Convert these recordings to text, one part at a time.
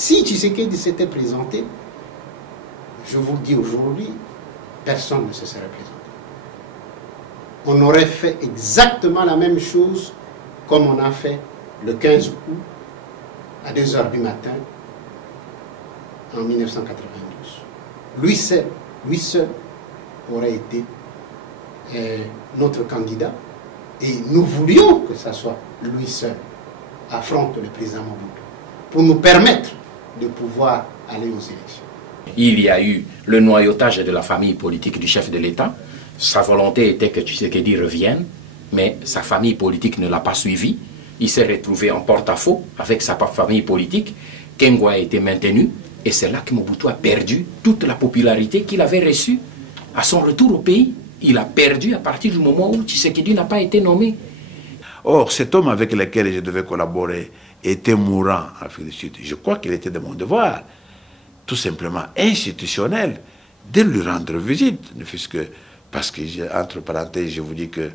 Si Tshisekedi s'était présenté, je vous le dis aujourd'hui, personne ne se serait présenté. On aurait fait exactement la même chose comme on a fait le 15 août à 2 h du matin en 1992. Lui seul aurait été notre candidat et nous voulions que ce soit lui seul affronte le président Mobutu pour nous permettre de pouvoir aller aux élections. Il y a eu le noyautage de la famille politique du chef de l'État. Sa volonté était que Tshisekedi revienne, mais sa famille politique ne l'a pas suivi. Il s'est retrouvé en porte-à-faux avec sa famille politique. Kengo a été maintenu et c'est là que Mobutu a perdu toute la popularité qu'il avait reçue à son retour au pays. Il a perdu à partir du moment où Tshisekedi n'a pas été nommé. Or, cet homme avec lequel je devais collaborer était mourant en Afrique du Sud. Je crois qu'il était de mon devoir, tout simplement institutionnel, de lui rendre visite. Ne fût-ce que parce que, entre parenthèses, je vous dis que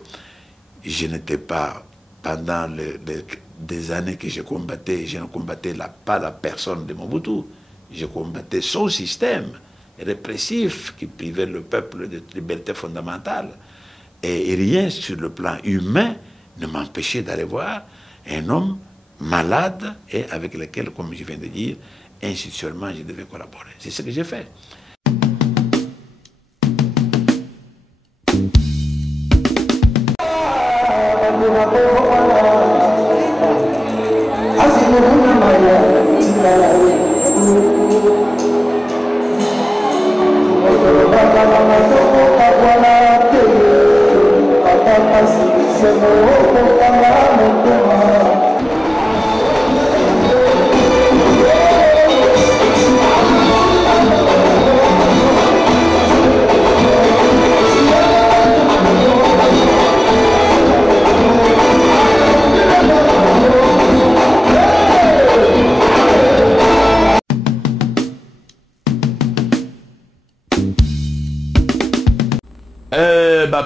je n'étais pas, pendant des années que je combattais, je ne combattais pas la personne de Mobutu. Je combattais son système répressif qui privait le peuple de liberté fondamentale. Et rien sur le plan humain ne m'empêchait d'aller voir un homme malade et avec lequel, comme je viens de dire, institutionnellement, je devais collaborer. C'est ce que j'ai fait.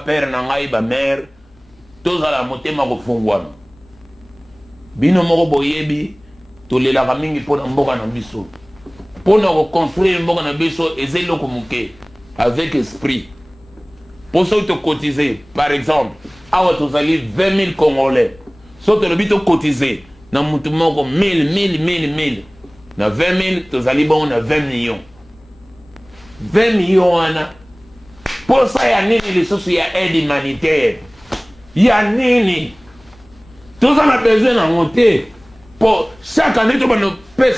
Père nangai ba mère tous à la motema ko fungwana bino moko boyebi to lela ka mingi pona mboka na biso pona ko construire mboka na biso ezelo ko muke avec esprit pour ça te cotiser par exemple awa to zali 20 000 congolais so te le bito cotiser na mutu moko 1000 na 20 000 to zali bon na 20 millions 20 millions wana. Pour ça, il y a nini les aide humanitaire. Il y a nini. Tout ça, on a besoin d'en monter. Pour chaque année, on a payé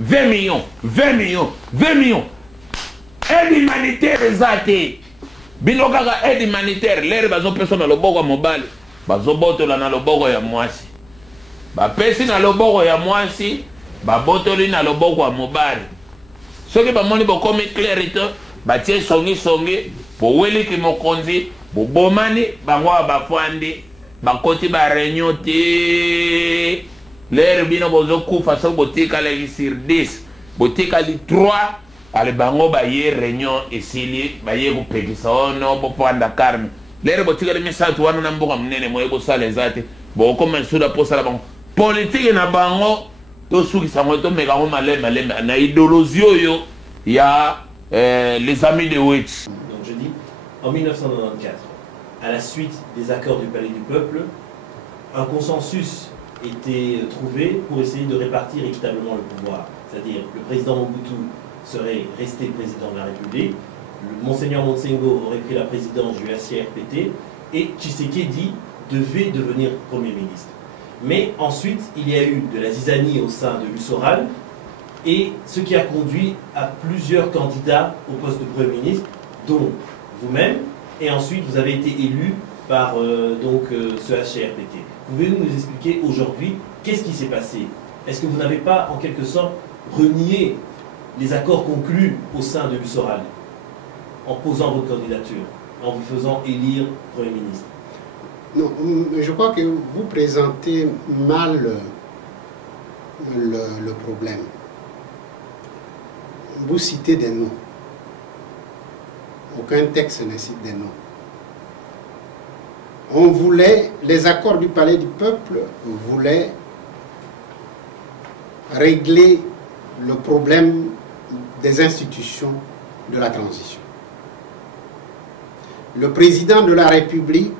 20 millions. Aide humanitaire, c'est Binokaka aide humanitaire. L'air, bazo personne dans le bogo à mobile. Bazo boto la na le bogo ya mwasi. Ba pesi na le bogo ya mwasi. Ba boto li na le bogo à mobile. Ce qui va moni comme clarité. Ba tie songi. Pour wele ki mokonzi bo bomani bangwa bafandi bakoti ba réunion te l'air bino bozo kufa so botika la sur 10 botika li 3 ale bango ba ye réunion esili ba ye ko pekisa ono bo panda karme l'air botika le message wana na mboka munene moye bo sala ezate bo koma suda posa la bango politique na bango to suki sango to meka ko malema na idéologie yo ya les amis de Witch. En 1994, à la suite des accords du Palais du Peuple, un consensus était trouvé pour essayer de répartir équitablement le pouvoir. C'est-à-dire le président Mobutu serait resté président de la République, le Monseigneur Montsengo aurait pris la présidence du HCRPT et Tshisekedi devait devenir Premier ministre. Mais ensuite, il y a eu de la zizanie au sein de l'USORAL et ce qui a conduit à plusieurs candidats au poste de Premier ministre, dont vous-même, et ensuite vous avez été élu par ce HCRPT. Pouvez-vous nous expliquer aujourd'hui qu'est-ce qui s'est passé? Est-ce que vous n'avez pas en quelque sorte renié les accords conclus au sein de l'USORAL en posant votre candidature, en vous faisant élire Premier ministre? Non, je crois que vous présentez mal le problème. Vous citez des noms. Aucun texte ne cite des noms. On voulait, les accords du Palais du Peuple voulaient régler le problème des institutions de la transition. Le président de la République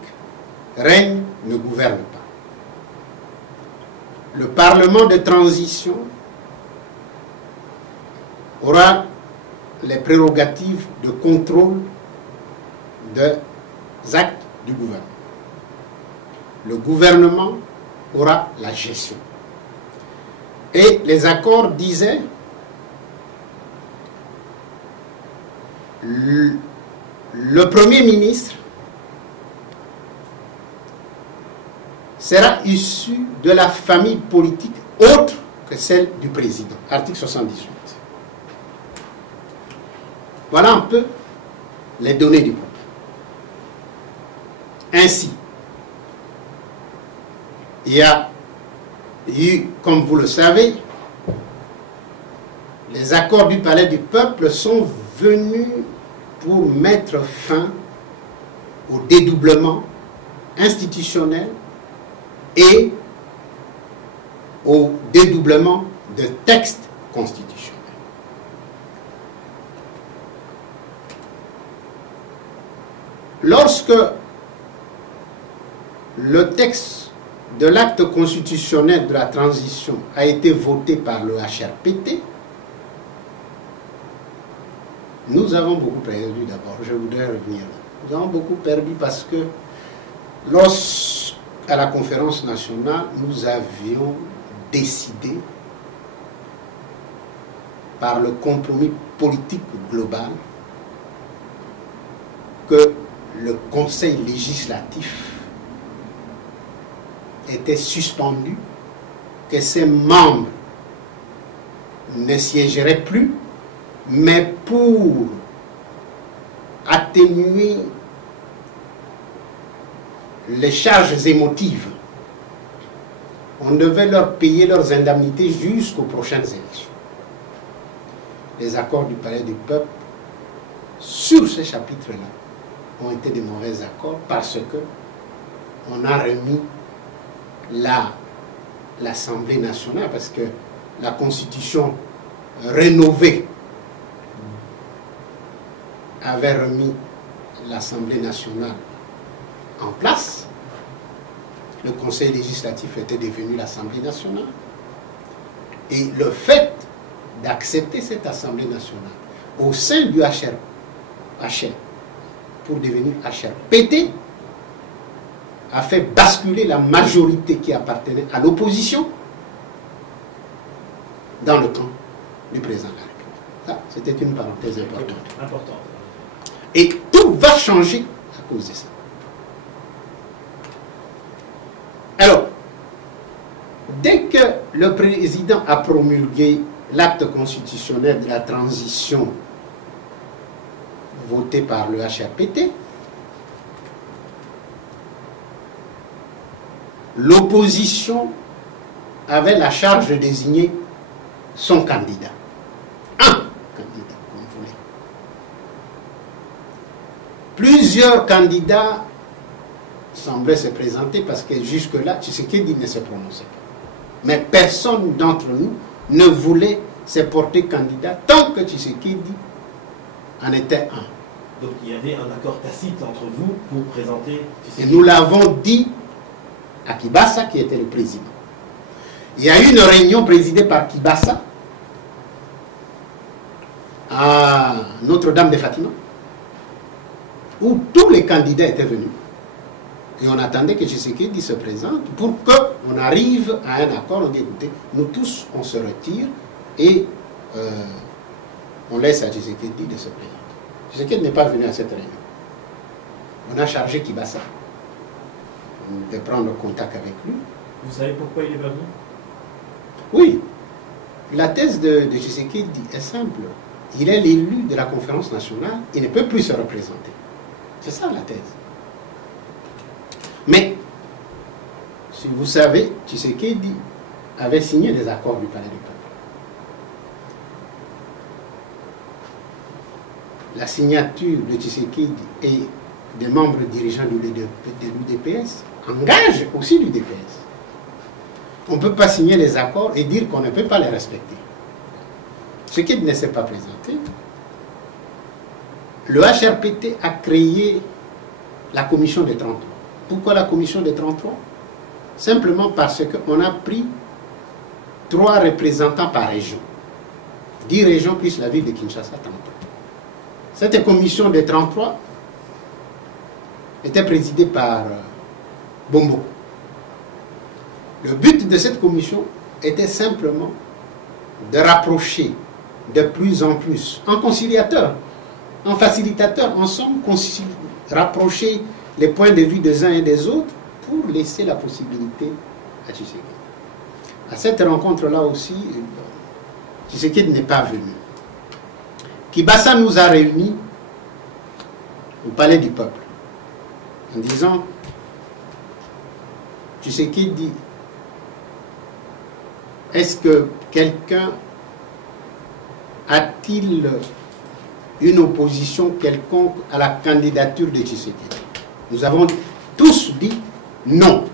règne, ne gouverne pas. Le Parlement de transition aura les prérogatives de contrôle des actes du gouvernement. Le gouvernement aura la gestion. Et les accords disaient le Premier ministre sera issu de la famille politique autre que celle du président. Article 78. Voilà un peu les données du peuple. Ainsi, il y a eu, comme vous le savez, les accords du Palais du Peuple sont venus pour mettre fin au dédoublement institutionnel et au dédoublement de textes constitutionnels. Lorsque le texte de l'acte constitutionnel de la transition a été voté par le HRPT, nous avons beaucoup perdu d'abord. Je voudrais revenir là. Nous avons beaucoup perdu parce que à la conférence nationale, nous avions décidé par le compromis politique global que le Conseil législatif était suspendu, que ses membres ne siégeraient plus, mais pour atténuer les charges émotives, on devait leur payer leurs indemnités jusqu'aux prochaines élections. Les accords du Palais du Peuple sur ce chapitre-là ont été de mauvais accords parce que on a remis l'Assemblée nationale, parce que la Constitution rénovée avait remis l'Assemblée nationale en place. Le Conseil législatif était devenu l'Assemblée nationale. Et le fait d'accepter cette Assemblée nationale au sein du HR pour devenir HRPT a fait basculer la majorité qui appartenait à l'opposition dans le camp du président de la République. Ça, c'était une parenthèse importante. Et tout va changer à cause de ça. Alors, dès que le président a promulgué l'acte constitutionnel de la transition voté par le HRPT, l'opposition avait la charge de désigner son candidat. Un candidat, comme vous voulez. Plusieurs candidats semblaient se présenter parce que jusque-là, Tshisekedi ne se prononçait pas. Mais personne d'entre nous ne voulait se porter candidat tant que Tshisekedi en était un. Donc il y avait un accord tacite entre vous pour présenter Tshisekedi. Et nous l'avons dit à Kibasa, qui était le président. Il y a eu une réunion présidée par Kibasa à Notre-Dame de Fatima, où tous les candidats étaient venus. Et on attendait que Tshisekedi se présente pour qu'on arrive à un accord. On dit, écoutez, nous tous, on se retire et on laisse à Tshisekedi de se présenter. Tshisekedi n'est pas venu à cette réunion. On a chargé Kibasa de prendre contact avec lui. Vous savez pourquoi il est pas venu? Oui. La thèse de Tshisekedi est simple. Il est l'élu de la conférence nationale, il ne peut plus se représenter. C'est ça la thèse. Mais, si vous savez, Tshisekedi avait signé les accords du Palais du Peuple. La signature de Tshisekedi et des membres dirigeants de l'UDPS engage aussi l'UDPS. On ne peut pas signer les accords et dire qu'on ne peut pas les respecter. Tshisekedi ne s'est pas présenté. Le HRPT a créé la commission des 33. Pourquoi la commission des 33? Simplement parce qu'on a pris 3 représentants par région. 10 régions plus la ville de Kinshasa, 33. Cette commission des 33 était présidée par Bombo. Le but de cette commission était simplement de rapprocher de plus en plus, en conciliateur, en facilitateur, en somme, rapprocher les points de vue des uns et des autres pour laisser la possibilité à Tshisekedi. À cette rencontre-là aussi, Tshisekedi n'est pas venu. Kibasa nous a réunis au Palais du Peuple en disant, Tshisekedi, est-ce que quelqu'un a-t-il une opposition quelconque à la candidature de Tshisekedi? Nous avons tous dit non.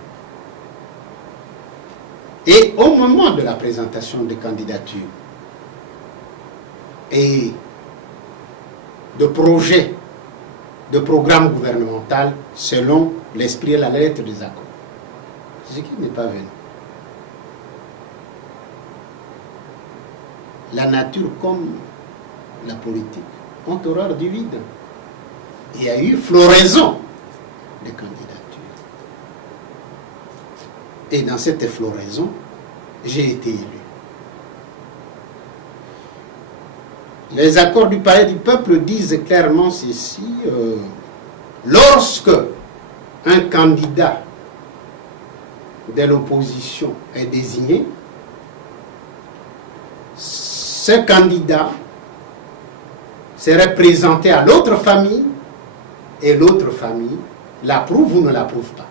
Et au moment de la présentation des candidatures et de projets de programme gouvernemental selon l'esprit et la lettre des accords, Tshisekedi n'est pas venu. La nature comme la politique ont horreur du vide. Il y a eu floraison de candidatures. Et dans cette floraison, j'ai été élu. Les accords du Palais du Peuple disent clairement ceci, lorsque un candidat de l'opposition est désigné, ce candidat serait présenté à l'autre famille et l'autre famille l'approuve ou ne l'approuve pas.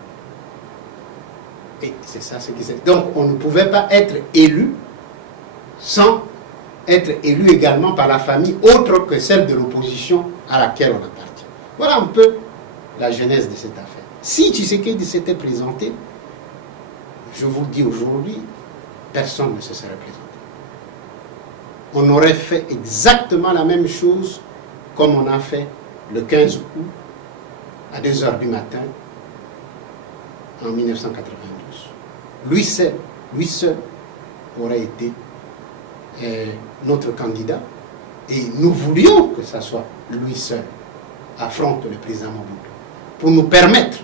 Et c'est ça ce qui s'est... Donc on ne pouvait pas être élu sans être élu également par la famille autre que celle de l'opposition à laquelle on appartient. Voilà un peu la genèse de cette affaire. Si Tshisekedi s'était présenté, je vous dis aujourd'hui, personne ne se serait présenté. On aurait fait exactement la même chose comme on a fait le 15 août à 2 h du matin en 1992. Lui seul aurait été notre candidat et nous voulions que ce soit lui seul affronte le président Mobutu pour nous permettre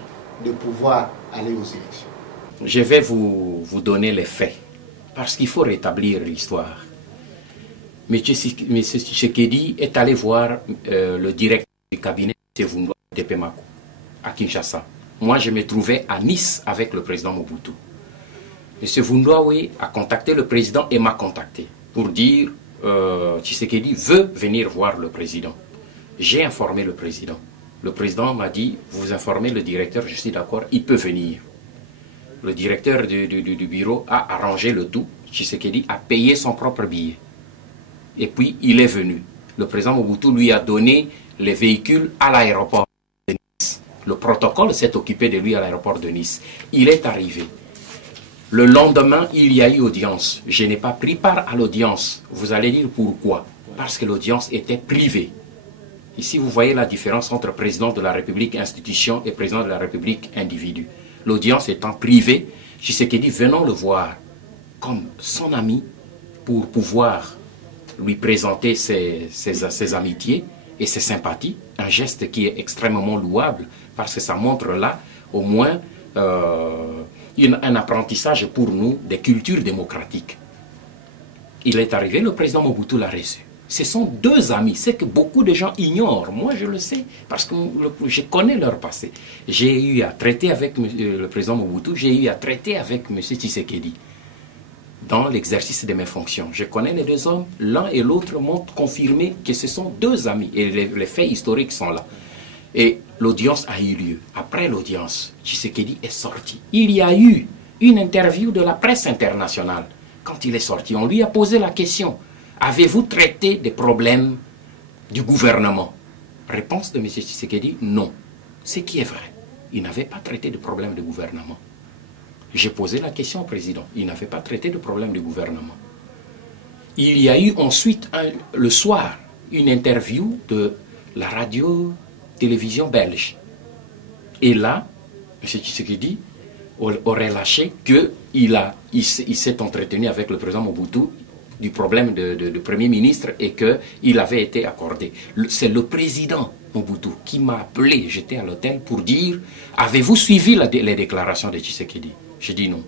de pouvoir aller aux élections. Je vais vous donner les faits parce qu'il faut rétablir l'histoire. M. Tshisekedi est allé voir le directeur du cabinet de Vundoa Tepemako à Kinshasa. Moi, je me trouvais à Nice avec le président Mobutu. M. Vundoa a contacté le président et m'a contacté pour dire Tshisekedi veut venir voir le président. J'ai informé le président. Le président m'a dit, vous informez le directeur, je suis d'accord, il peut venir. Le directeur du bureau a arrangé le tout. Tshisekedi a payé son propre billet. Et puis, il est venu. Le président Mobutu lui a donné les véhicules à l'aéroport de Nice. Le protocole s'est occupé de lui à l'aéroport de Nice. Il est arrivé. Le lendemain, il y a eu audience. Je n'ai pas pris part à l'audience. Vous allez dire pourquoi? Parce que l'audience était privée. Ici, vous voyez la différence entre président de la République institution et président de la République individu. L'audience étant privée, Tshisekedi venant le voir comme son ami pour pouvoir lui présenter ses amitiés et ses sympathies, un geste qui est extrêmement louable parce que ça montre là au moins un apprentissage pour nous des cultures démocratiques. Il est arrivé, le président Mobutu l'a reçu. Ce sont 2 amis, c'est que beaucoup de gens ignorent. Moi, je le sais, parce que je connais leur passé. J'ai eu à traiter avec le président Mobutu, j'ai eu à traiter avec M. Tshisekedi dans l'exercice de mes fonctions. Je connais les 2 hommes, l'un et l'autre m'ont confirmé que ce sont 2 amis, et les faits historiques sont là. Et l'audience a eu lieu. Après l'audience, Tshisekedi est sorti. Il y a eu une interview de la presse internationale. Quand il est sorti, on lui a posé la question. Avez-vous traité des problèmes du gouvernement? Réponse de M. Tshisekedi, non. Ce qui est vrai. Il n'avait pas traité de problèmes de gouvernement. J'ai posé la question au président. Il n'avait pas traité de problème de gouvernement. Il y a eu ensuite, le soir, une interview de la radio-télévision belge. Et là, M. Tshisekedi aurait lâché qu'il s'est entretenu avec le président Mobutu du problème de Premier ministre et qu'il avait été accordé. C'est le président Mobutu qui m'a appelé, j'étais à l'hôtel, pour dire « Avez-vous suivi les déclarations de Tshisekedi ?» J'ai dit non.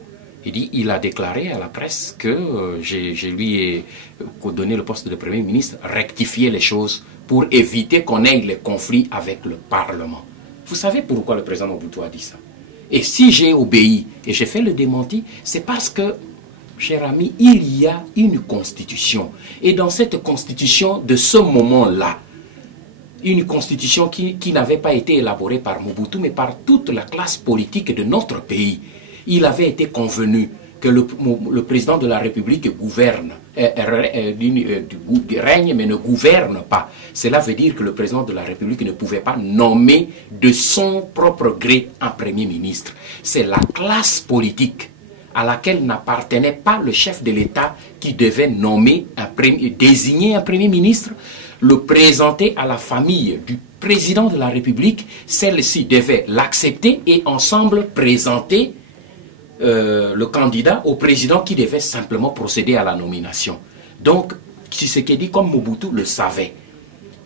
Il a déclaré à la presse que je lui ai donné le poste de Premier ministre, rectifier les choses pour éviter qu'on ait les conflits avec le Parlement. Vous savez pourquoi le président Mobutu a dit ça? Et si j'ai obéi et j'ai fait le démenti, c'est parce que, cher ami, il y a une constitution. Et dans cette constitution, de ce moment-là, une constitution qui n'avait pas été élaborée par Mobutu, mais par toute la classe politique de notre pays. Il avait été convenu que le président de la République gouverne, règne mais ne gouverne pas. Cela veut dire que le président de la République ne pouvait pas nommer de son propre gré un Premier ministre. C'est la classe politique à laquelle n'appartenait pas le chef de l'État qui devait désigner un Premier ministre, le présenter à la famille du président de la République. Celle-ci devait l'accepter et ensemble présenter le candidat au président qui devait simplement procéder à la nomination. Donc, Tshisekedi, comme Mobutu, le savait.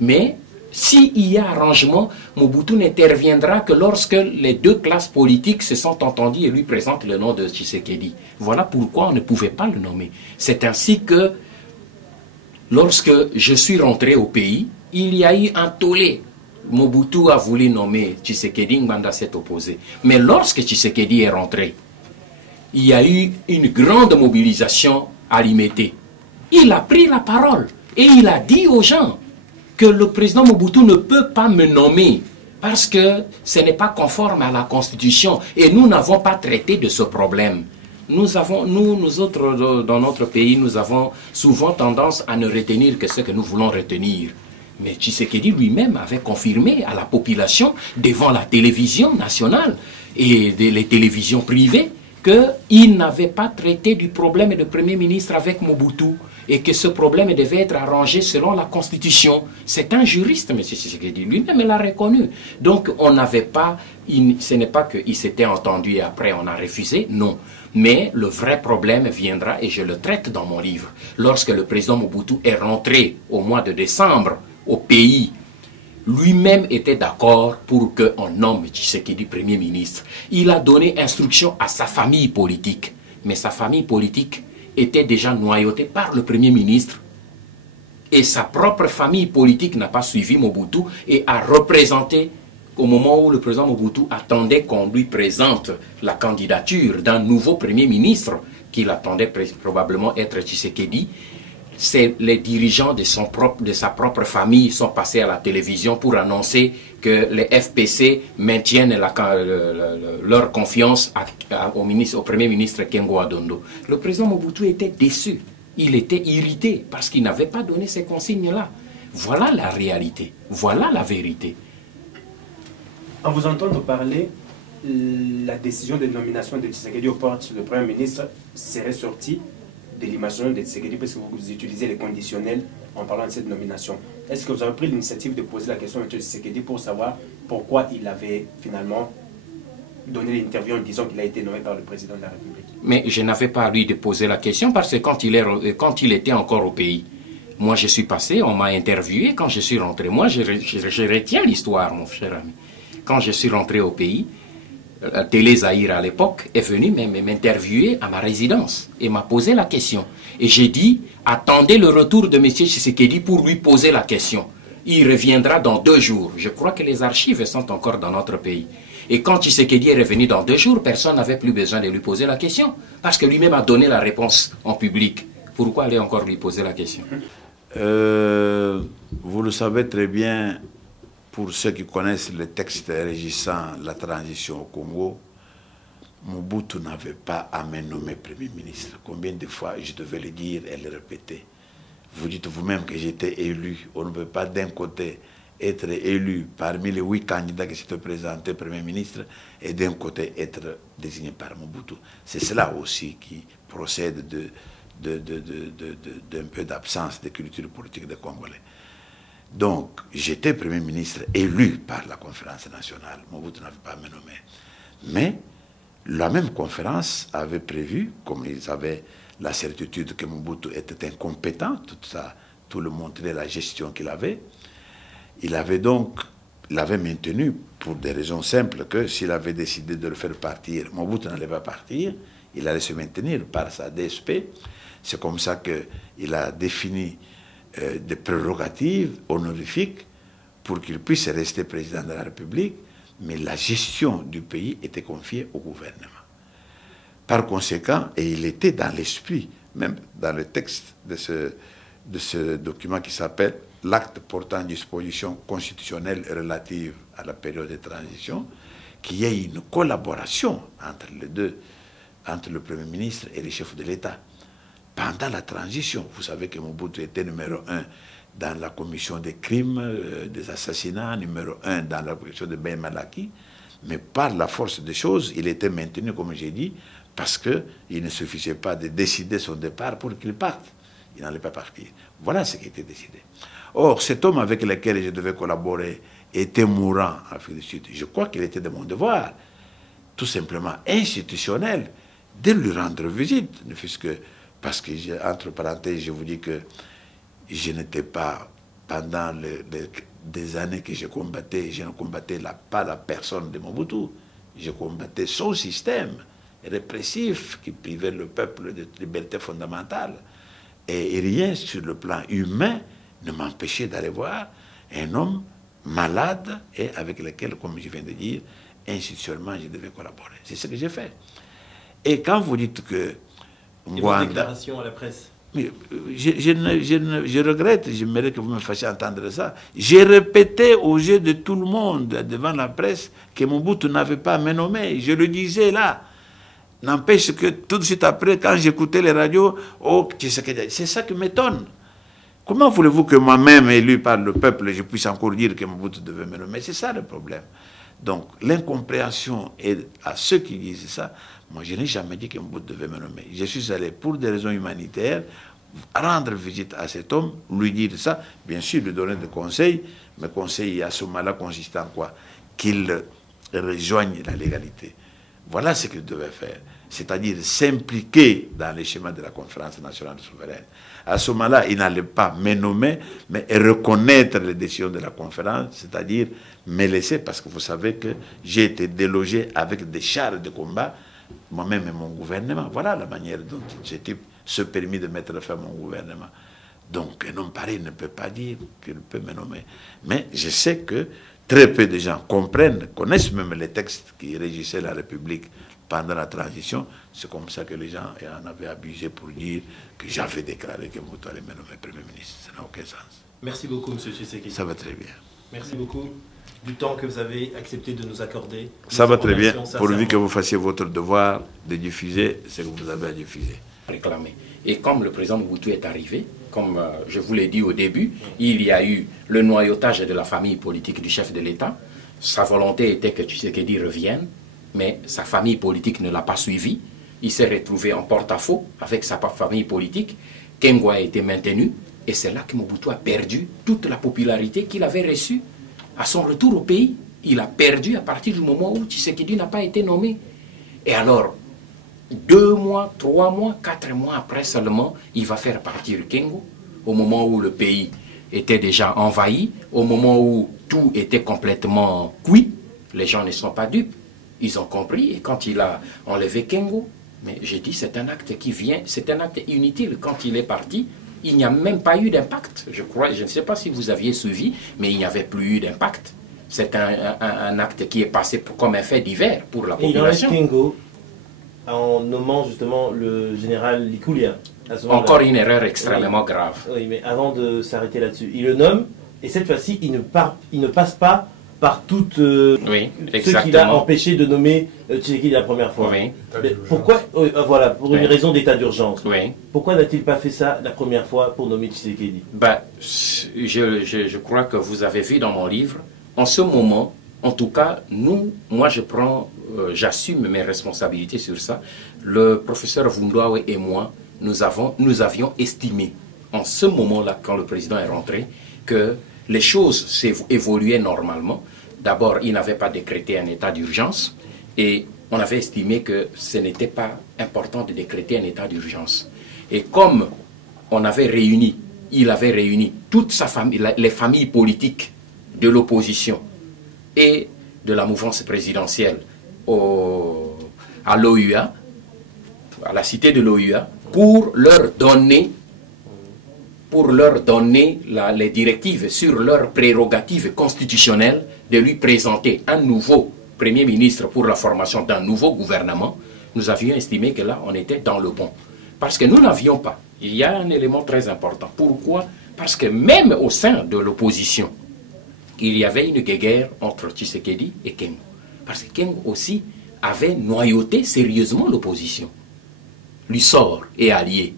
Mais s'il y a arrangement, Mobutu n'interviendra que lorsque les deux classes politiques se sont entendues et lui présentent le nom de Tshisekedi. Voilà pourquoi on ne pouvait pas le nommer. C'est ainsi que, lorsque je suis rentré au pays, il y a eu un tollé. Mobutu a voulu nommer Tshisekedi, Nganda s'est opposé. Mais lorsque Tshisekedi est rentré, il y a eu une grande mobilisation à Limete. Il a pris la parole et il a dit aux gens que le président Mobutu ne peut pas me nommer parce que ce n'est pas conforme à la Constitution et nous n'avons pas traité de ce problème. Nous autres, dans notre pays, nous avons souvent tendance à ne retenir que ce que nous voulons retenir. Mais Tshisekedi lui-même avait confirmé à la population devant la télévision nationale et les télévisions privées qu'il n'avait pas traité du problème de Premier ministre avec Mobutu et que ce problème devait être arrangé selon la Constitution. C'est un juriste, M. Tshisekedi, lui-même l'a reconnu. Donc on n'avait pas, ce n'est pas qu'il s'était entendu et après on a refusé, non. Mais le vrai problème viendra, et je le traite dans mon livre, lorsque le président Mobutu est rentré au mois de décembre au pays. Lui-même était d'accord pour qu'on nomme Tshisekedi Premier ministre. Il a donné instruction à sa famille politique. Mais sa famille politique était déjà noyautée par le Premier ministre. Et sa propre famille politique n'a pas suivi Mobutu et a représenté, au moment où le président Mobutu attendait qu'on lui présente la candidature d'un nouveau Premier ministre, qu'il attendait probablement être Tshisekedi, c'est les dirigeants de sa propre famille sont passés à la télévision pour annoncer que les FPC maintiennent leur confiance au Premier ministre Kengo Adondo. Le président Mobutu était déçu, il était irrité parce qu'il n'avait pas donné ces consignes-là. Voilà la réalité, voilà la vérité. En vous entendant parler, la décision de nomination de Tshisekedi au poste de Premier ministre serait sortie de l'imagination de Tshisekedi parce que vous utilisez les conditionnels en parlant de cette nomination. Est-ce que vous avez pris l'initiative de poser la question à M. Tshisekedi pour savoir pourquoi il avait finalement donné l'interview en disant qu'il a été nommé par le président de la République? Mais je n'avais pas à lui de poser la question parce que quand il était encore au pays, moi je suis passé, on m'a interviewé quand je suis rentré. Moi je retiens l'histoire, mon cher ami. Quand je suis rentré au pays, Télé Zahir à l'époque est venu m'interviewer à ma résidence et m'a posé la question. Et j'ai dit, attendez le retour de M. Tshisekedi pour lui poser la question. Il reviendra dans 2 jours. Je crois que les archives sont encore dans notre pays. Et quand Tshisekedi est revenu dans 2 jours, personne n'avait plus besoin de lui poser la question. Parce que lui-même a donné la réponse en public. Pourquoi aller encore lui poser la question? Vous le savez très bien. Pour ceux qui connaissent les textes régissant la transition au Congo, Mobutu n'avait pas à me nommer Premier ministre. Combien de fois je devais le dire et le répéter? Vous dites vous-même que j'étais élu. On ne peut pas d'un côté être élu parmi les 8 candidats qui s'étaient présentés Premier ministre et d'un côté être désigné par Mobutu. C'est cela aussi qui procède de d'un peu d'absence de culture politique des Congolais. Donc, j'étais Premier ministre élu par la conférence nationale. Mobutu n'avait pas me nommé. Mais la même conférence avait prévu, comme ils avaient la certitude que Mobutu était incompétent, tout le montrait la gestion qu'il avait, il avait maintenu pour des raisons simples que s'il avait décidé de le faire partir, Mobutu n'allait pas partir, il allait se maintenir par sa DSP. C'est comme ça qu'il a défini des prérogatives honorifiques pour qu'il puisse rester président de la République, mais la gestion du pays était confiée au gouvernement. Par conséquent, et il était dans l'esprit, même dans le texte de ce document qui s'appelle « L'acte portant dispositions constitutionnelles relatives à la période de transition », qu'il y ait une collaboration entre les deux, entre le Premier ministre et les chefs de l'État. Pendant la transition, vous savez que Mobutu était numéro 1 dans la commission des crimes, des assassinats, numéro 1 dans la commission de Ben Malaki, mais par la force des choses, il était maintenu, comme j'ai dit, parce qu'il ne suffisait pas de décider son départ pour qu'il parte. Il n'allait pas partir. Voilà ce qui était décidé. Or, cet homme avec lequel je devais collaborer était mourant en Afrique du Sud. Je crois qu'il était de mon devoir, tout simplement institutionnel, de lui rendre visite, ne fût-ce que parce que, entre parenthèses, je vous dis que je n'étais pas, pendant des années que je ne combattais pas la personne de Mobutu, je combattais son système répressif qui privait le peuple de libertés fondamentales. Et rien sur le plan humain ne m'empêchait d'aller voir un homme malade et avec lequel, comme je viens de dire, institutionnellement, je devais collaborer. C'est ce que j'ai fait. Et quand vous dites que Mwanda... déclaration à la presse. Je regrette, j'aimerais que vous me fassiez entendre ça. J'ai répété aux yeux de tout le monde, devant la presse, que Mobutu n'avait pas me nommé. Je le disais là. N'empêche que tout de suite après, quand j'écoutais les radios, oh, c'est ça qui m'étonne. Comment voulez-vous que moi-même, élu par le peuple, je puisse encore dire que Mobutu devait me nommer? C'est ça le problème. Donc, l'incompréhension est à ceux qui disent ça. Moi, je n'ai jamais dit que Mobutu devait me nommer. Je suis allé, pour des raisons humanitaires, rendre visite à cet homme, lui dire ça, bien sûr, lui donner des conseils, mais conseils à ce moment-là consistent en quoi? Qu'il rejoigne la légalité. Voilà ce qu'il devait faire, c'est-à-dire s'impliquer dans les schémas de la conférence nationale souveraine. À ce moment-là, il n'allait pas me nommer, mais reconnaître les décisions de la conférence, c'est-à-dire me laisser, parce que vous savez que j'ai été délogé avec des chars de combat, moi-même et mon gouvernement. Voilà la manière dont j'ai se permis de mettre fin à mon gouvernement. Donc, un homme pareil ne peut pas dire qu'il peut me nommer. Mais je sais que très peu de gens comprennent, connaissent même les textes qui régissaient la République pendant la transition. C'est comme ça que les gens en avaient abusé pour dire que j'avais déclaré que Mobutu allait me nommer Premier ministre. Ça n'a aucun sens. Merci beaucoup, M. Tshisekedi. Ça va très bien. Merci beaucoup du temps que vous avez accepté de nous accorder. Ça va très bien, pourvu que vous fassiez votre devoir de diffuser ce que vous avez à diffuser. Réclamer. Et comme le président Mobutu est arrivé, comme je vous l'ai dit au début, il y a eu le noyautage de la famille politique du chef de l'État. Sa volonté était que Tshisekedi revienne, mais sa famille politique ne l'a pas suivi. Il s'est retrouvé en porte-à-faux avec sa famille politique. Kengo a été maintenu, et c'est là que Mobutu a perdu toute la popularité qu'il avait reçue. À son retour au pays, il a perdu à partir du moment où Tshisekedi n'a pas été nommé. Et alors, 2 mois, 3 mois, 4 mois après seulement, il va faire partir Kengo, au moment où le pays était déjà envahi, au moment où tout était complètement cuit. Les gens ne sont pas dupes, ils ont compris, et quand il a enlevé Kengo, mais j'ai dit c'est un acte qui vient, c'est un acte inutile. Quand il est parti, il n'y a même pas eu d'impact. Je crois, je ne sais pas si vous aviez suivi, mais il n'y avait plus eu d'impact. C'est un acte qui est passé comme un fait divers pour la population. Et il enlève Kengo en nommant justement le général Likulia. Encore une erreur extrêmement grave. Oui, mais avant de s'arrêter là-dessus, il le nomme, et cette fois-ci, il ne passe pas par toutes ceux qu'il a empêché de nommer Tshisekedi la première fois. Oui. Mais pourquoi, voilà, pour une raison d'état d'urgence. Oui. Pourquoi n'a-t-il pas fait ça la première fois pour nommer Tshisekedi? Je crois que vous avez vu dans mon livre, en ce moment, en tout cas, moi j'assume mes responsabilités sur ça. Le professeur Vundoawe et moi, nous avions estimé, en ce moment-là, quand le président est rentré, que les choses évoluaient normalement. D'abord, il n'avait pas décrété un état d'urgence et on avait estimé que ce n'était pas important de décréter un état d'urgence. Et comme il avait réuni toute sa famille, les familles politiques de l'opposition et de la mouvance présidentielle à l'OUA, à la cité de l'OUA, pour leur donner les directives sur leurs prérogatives constitutionnelles de lui présenter un nouveau Premier ministre pour la formation d'un nouveau gouvernement. Nous avions estimé que là, on était dans le bon. Parce que nous n'avions pas. Il y a un élément très important. Pourquoi? Parce que même au sein de l'opposition, il y avait une guerre entre Tshisekedi et Kengo. Parce que Kengo aussi avait noyauté sérieusement l'opposition. Lussor et alliés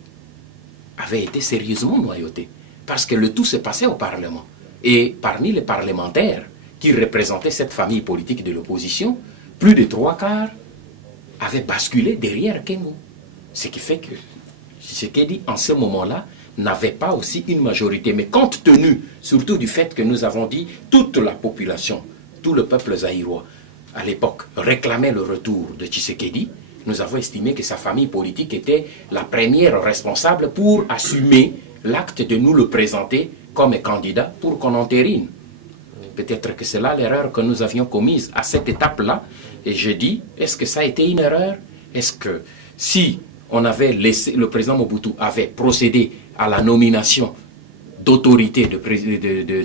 avaient été sérieusement noyautés. Parce que le tout se passait au Parlement. Et parmi les parlementaires qui représentaient cette famille politique de l'opposition, plus de 3/4 avaient basculé derrière Kengo. Ce qui fait que Tshisekedi, en ce moment-là, n'avait pas aussi une majorité. Mais compte tenu surtout du fait que nous avons dit toute la population, tout le peuple zaïrois, à l'époque, réclamait le retour de Tshisekedi, nous avons estimé que sa famille politique était la première responsable pour assumer l'acte de nous le présenter comme candidat pour qu'on entérine. Peut-être que c'est là l'erreur que nous avions commise à cette étape-là. Et je dis, est-ce que ça a été une erreur? Est-ce que si on avait laissé, le président Mobutu avait procédé à la nomination d'autorité de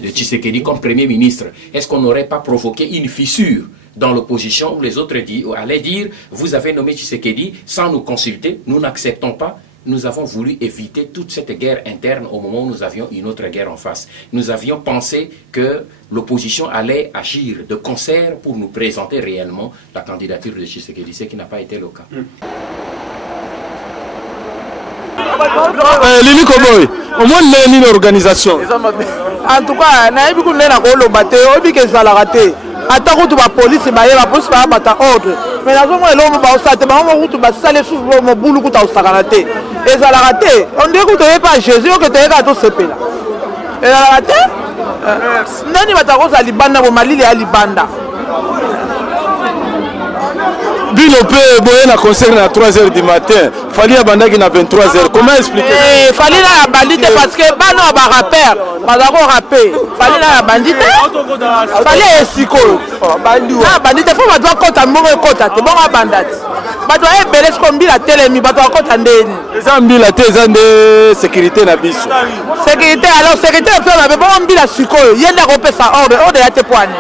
Tshisekedi comme Premier ministre, est-ce qu'on n'aurait pas provoqué une fissure dans l'opposition où les autres allaient dire « Vous avez nommé Tshisekedi sans nous consulter, nous n'acceptons pas ». Nous avons voulu éviter toute cette guerre interne au moment où nous avions une autre guerre en face. Nous avions pensé que l'opposition allait agir de concert pour nous présenter réellement la candidature de Tshisekedi, ce qui n'a pas été le cas. Lili Koboy, au moins une organisation. En tout cas, na ebi kunena ko lo bate, obi ke za la raté. Atako tu ba police ba ye ba police ba bata ordre. Mais la zone lo ba osate ba mo kutu ba sale su mo bulu kuta osakana te. Et za la raté, on dit que tu pas Jésus que tu es to sepela. Et la raté? Nani batako za libanda ko malili ya libanda. Bino peut boyer un concert à 3h du matin. Fallait abandonner à 23h. Comment expliquer? Fallait la bandite parce que bano ba rappeur, ba ko rapper. Fallait la bandite. Fallait siko. Na bandite faut ba doit kota mbongo kota te bonga bandate. Ba doit ebele ko mbila telemi ba doit kota ndeni. Eza mbila te eza de sécurité na biso. Sécurité alors sécurité pe ba bonga mbila siko. Yenda ko pesa ordre ya te poane.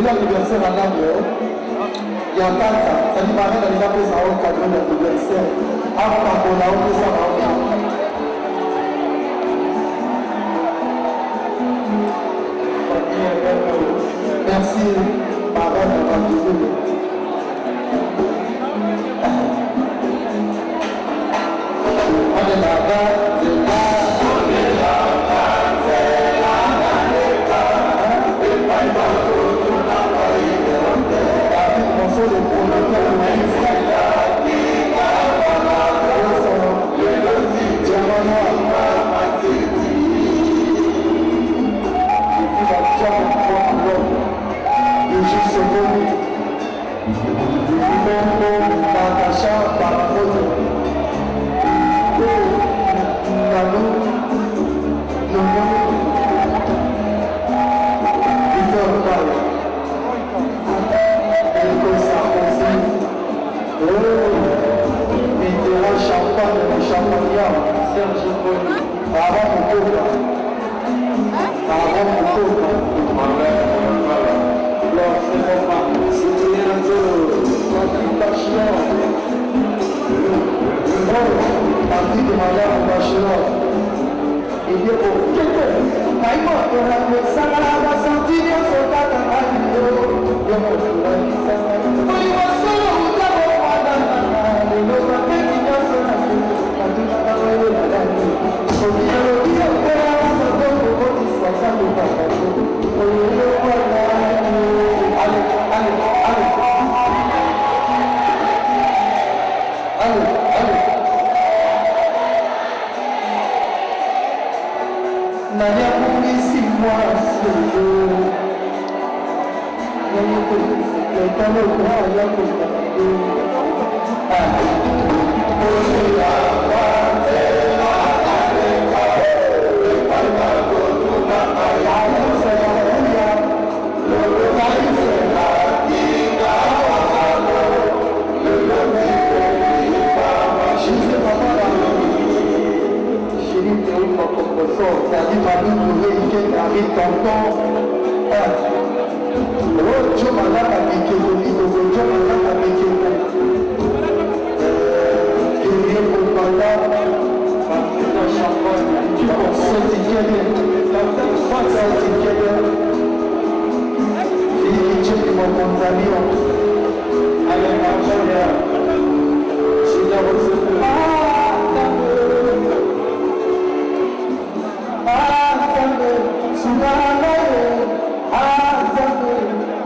L'anniversaire à l'âme, il y a 4 ans, ça dit paraît dans les appels à un cadeau d'anniversaire. Après qu'on a oublié ça, merci, parole de la vie. On est là-bas, c'est là, on est là-bas, c'est là,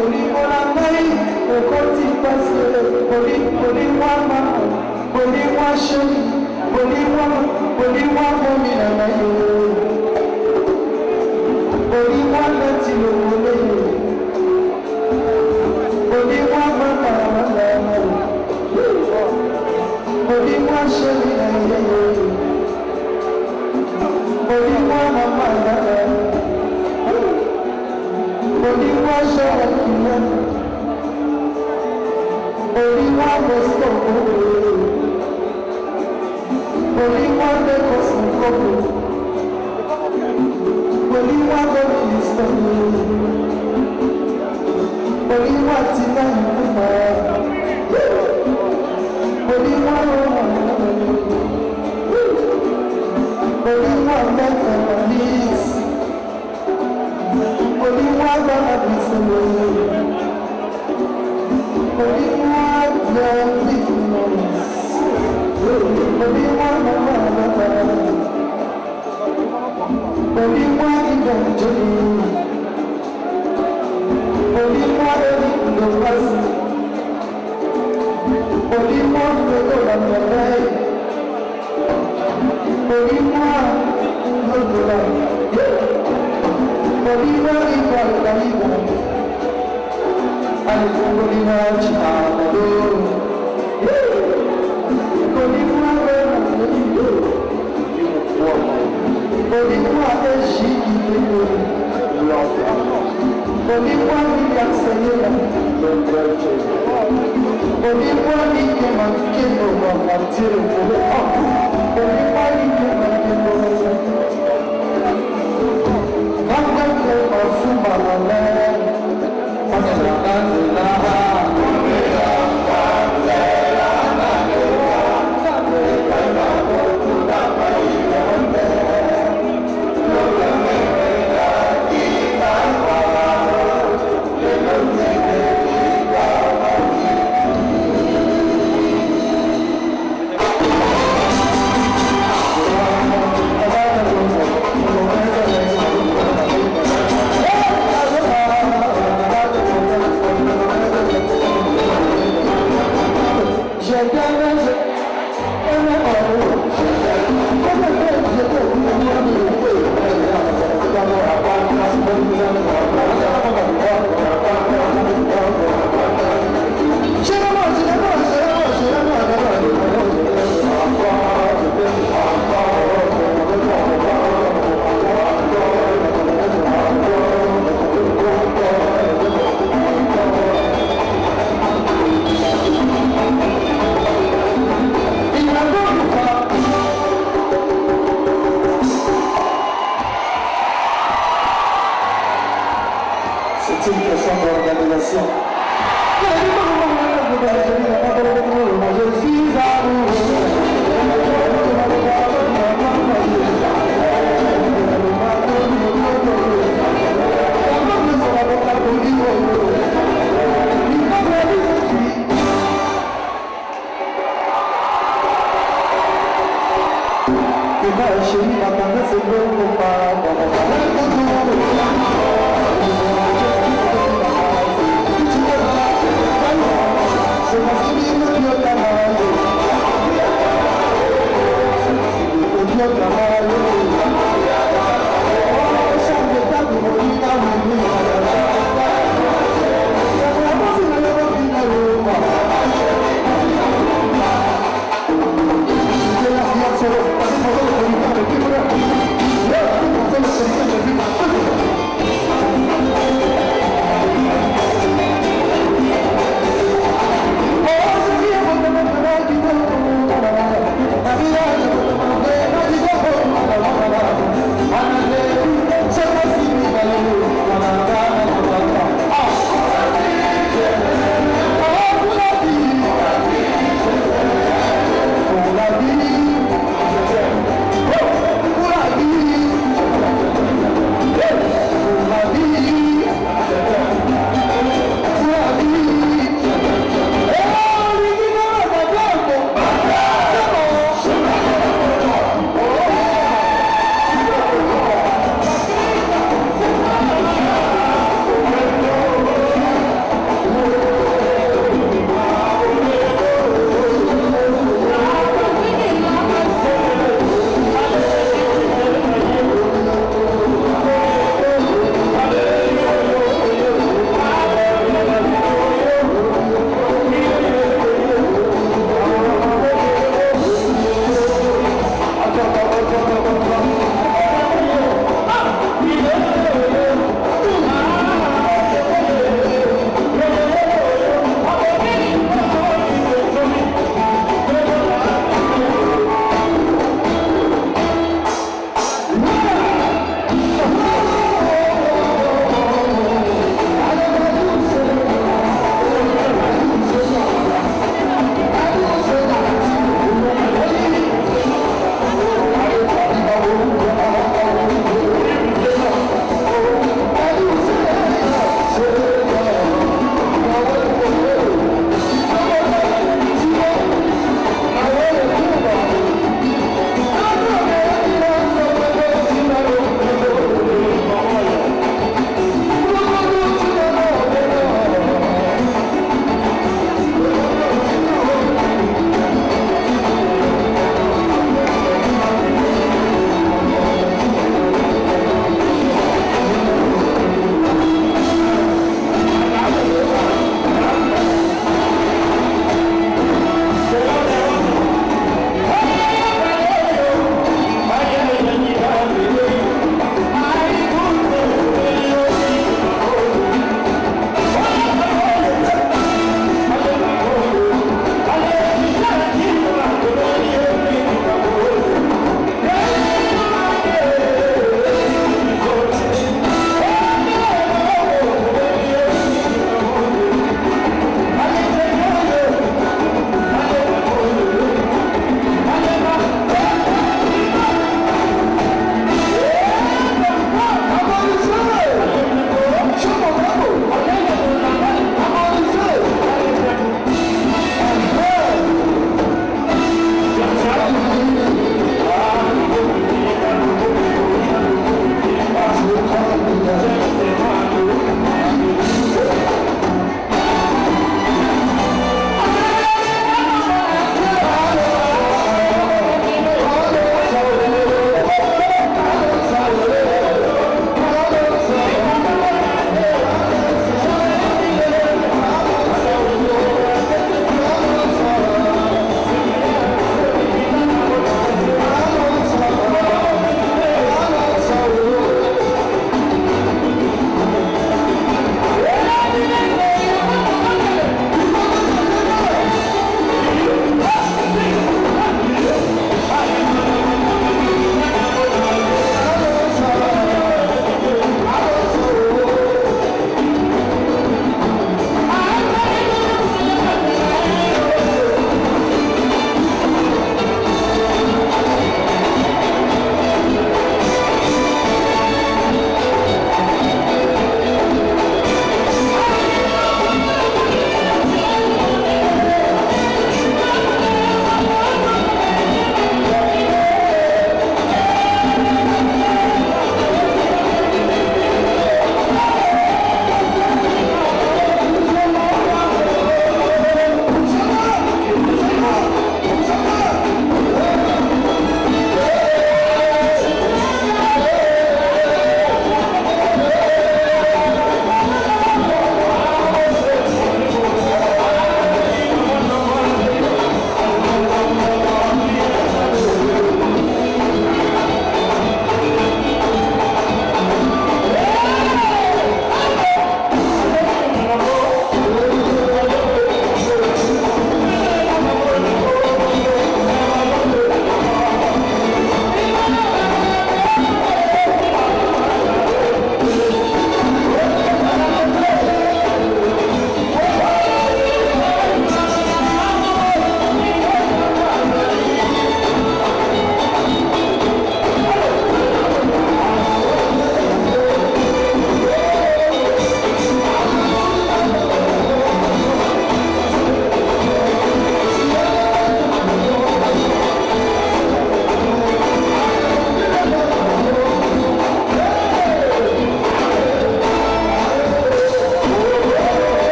Only one C'est une question d'organisation. Je suis amoureux.